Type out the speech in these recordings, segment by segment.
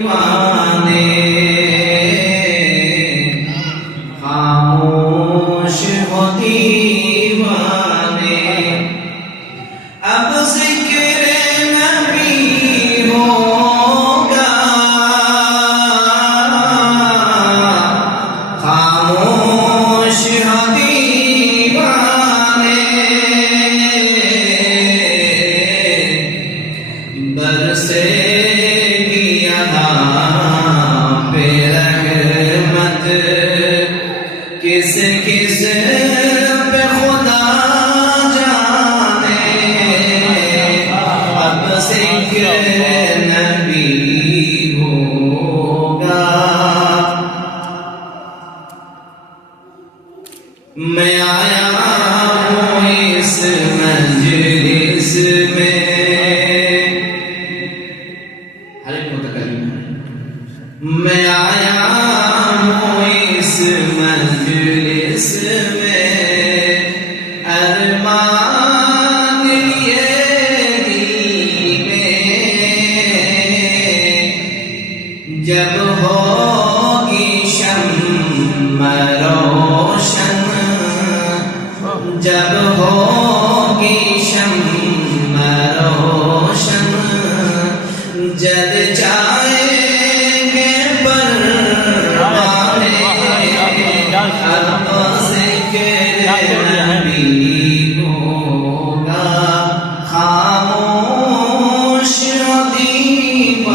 دیوانے خاموش ہو دیوانے اب ذکر نبی ہوگا خاموش ہو دیوانے برسے کس کس پہ خدا جانے اب ذکر نبی ہوگا میں آیا ہوں اس مجلس میں ہر ایک متکلم میں آیا ہوں اس مجلس میں ارمان لیے دل میں جب ہوگی شمع روشن جب ہوگی شمع روشن جل جائے خاموش دیوانے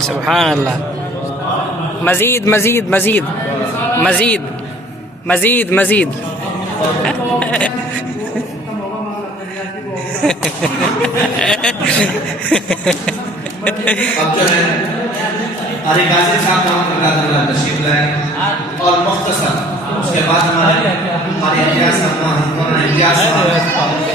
سبحان اللہ مزید مزید مزید مزید مزید مزید اب جو ہے ہمارے غازی صاحب کا اللہ تشریف لائے اور مختصر اس کے بعد ہمارے امتیاز صاحب